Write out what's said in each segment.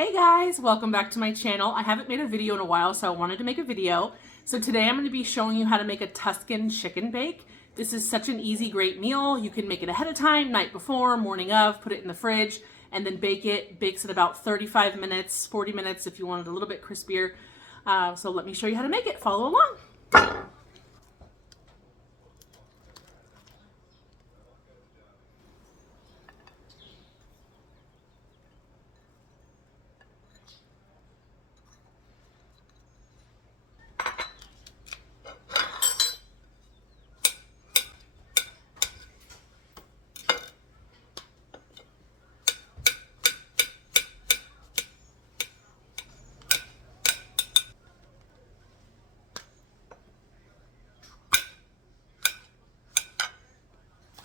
Hey guys, welcome back to my channel. I haven't made a video in a while, so I wanted to make a video. So today I'm going to be showing you how to make a Tuscan chicken bake. This is such an easy, great meal. You can make it ahead of time, night before, morning of, put it in the fridge, and then bake it. Bakes in about 35 minutes, 40 minutes if you want it a little bit crispier. So let me show you how to make it. Follow along.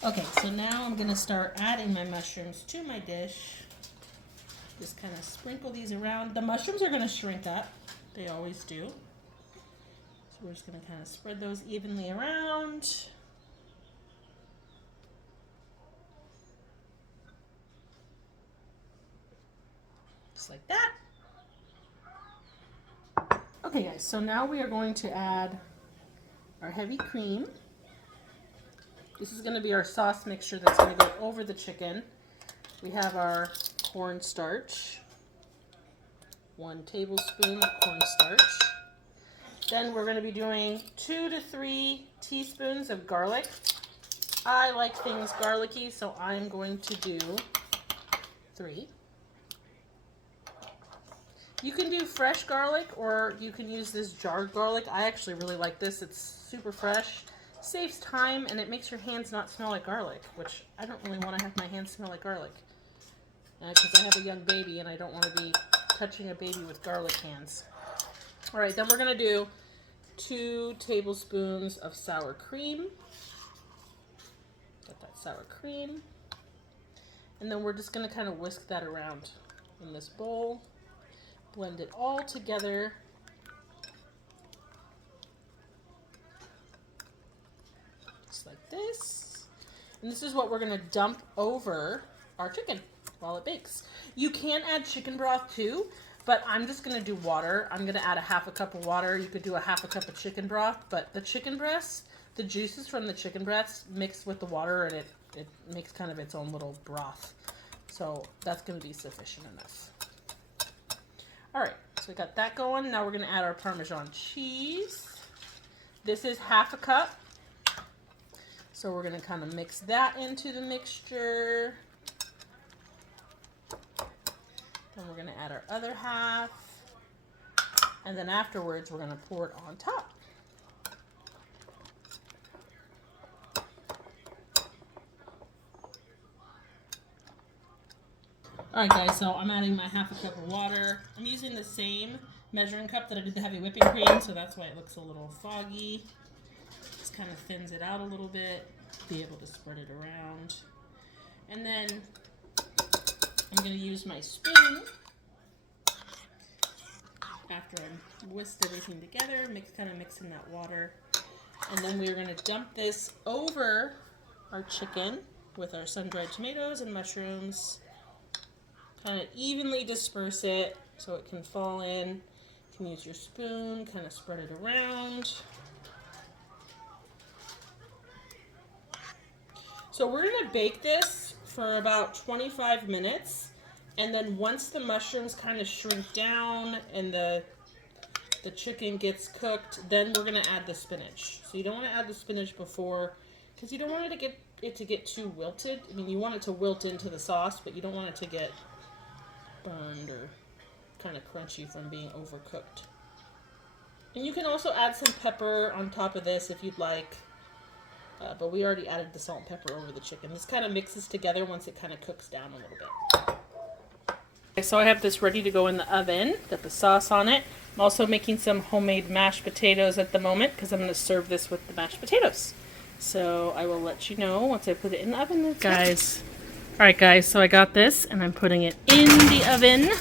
Okay, so now I'm going to start adding my mushrooms to my dish. Just kind of sprinkle these around. The mushrooms are going to shrink up. They always do. So we're just going to kind of spread those evenly around. Just like that. Okay guys, so now we are going to add our heavy cream. This is going to be our sauce mixture that's going to go over the chicken. We have our cornstarch, 1 tablespoon of cornstarch. Then we're going to be doing 2 to 3 teaspoons of garlic. I like things garlicky, so I'm going to do 3. You can do fresh garlic or you can use this jarred garlic. I actually really like this. It's super fresh. Saves time, and it makes your hands not smell like garlic, which I don't really want to have my hands smell like garlic because I have a young baby and I don't want to be touching a baby with garlic hands. All right, then we're going to do 2 tablespoons of sour cream. Get that sour cream. And then we're just going to kind of whisk that around in this bowl. Blend it all together. Like this. And this is what we're going to dump over our chicken while it bakes. You can add chicken broth too, but I'm just going to do water. I'm going to add a half a cup of water. You could do a half a cup of chicken broth, but the chicken breasts, the juices from the chicken breasts mix with the water and it makes kind of its own little broth. So that's going to be sufficient enough. All right, so we got that going. Now we're going to add our Parmesan cheese. This is half a cup. So we're going to kind of mix that into the mixture. Then we're going to add our other half. And then afterwards, we're going to pour it on top. Alright guys, so I'm adding my half a cup of water. I'm using the same measuring cup that I did the heavy whipping cream, so that's why it looks a little foggy. Just kind of thins it out a little bit, be able to spread it around. And then I'm going to use my spoon after I whisked everything together, kind of mixing that water. And then we're going to dump this over our chicken with our sun-dried tomatoes and mushrooms. Kind of evenly disperse it so it can fall in. You can use your spoon, kind of spread it around. So we're going to bake this for about 25 minutes, and then once the mushrooms kind of shrink down and the chicken gets cooked, then we're going to add the spinach. So you don't want to add the spinach before, because you don't want it to get too wilted. I mean, you want it to wilt into the sauce, but you don't want it to get burned or kind of crunchy from being overcooked. And you can also add some pepper on top of this if you'd like. But we already added the salt and pepper over the chicken. This kind of mixes together once it kind of cooks down a little bit. Okay, so I have this ready to go in the oven. Got the sauce on it. I'm also making some homemade mashed potatoes at the moment because I'm going to serve this with the mashed potatoes. So I will let you know once I put it in the oven. Guys, alright guys, so I got this and I'm putting it in the oven.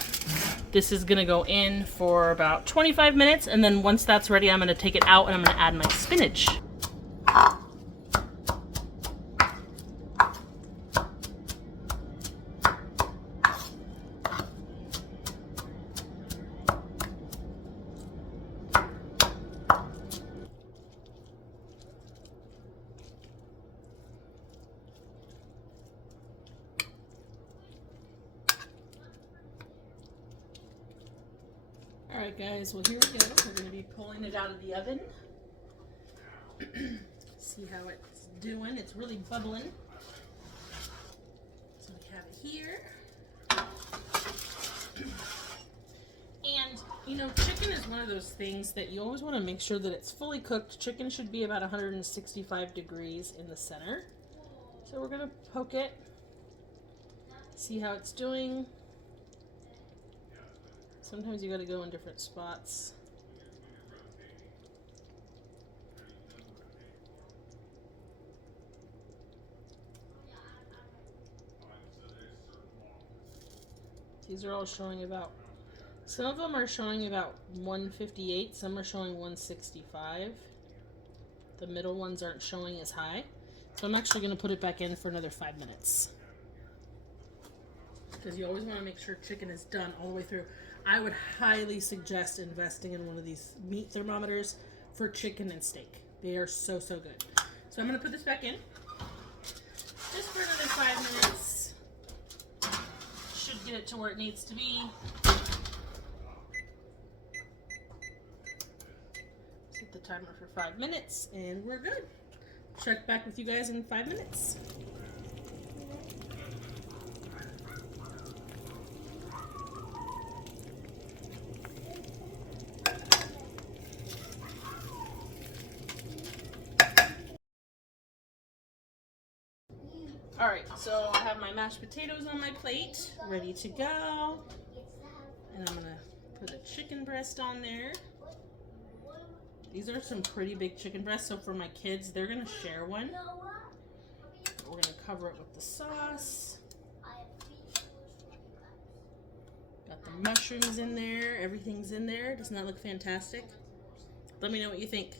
This is going to go in for about 25 minutes, and then once that's ready, I'm going to take it out and I'm going to add my spinach. Alright guys, well here we go. We're going to be pulling it out of the oven. See how it's doing. It's really bubbling. So we have it here. And, you know, chicken is one of those things that you always want to make sure that it's fully cooked. Chicken should be about 165 degrees in the center. So we're going to poke it, see how it's doing. Sometimes you got to go in different spots. These are all showing about, some of them are showing about 158, some are showing 165. The middle ones aren't showing as high. So I'm actually going to put it back in for another 5 minutes. Because you always want to make sure chicken is done all the way through. I would highly suggest investing in one of these meat thermometers for chicken and steak. They are so, so good. So I'm going to put this back in just for another 5 minutes. Should get it to where it needs to be. Set the timer for 5 minutes and we're good. Check back with you guys in 5 minutes. Alright, so I have my mashed potatoes on my plate, ready to go. And I'm going to put a chicken breast on there. These are some pretty big chicken breasts, so for my kids, they're going to share one. We're going to cover it with the sauce. Got the mushrooms in there, everything's in there. Doesn't that look fantastic? Let me know what you think.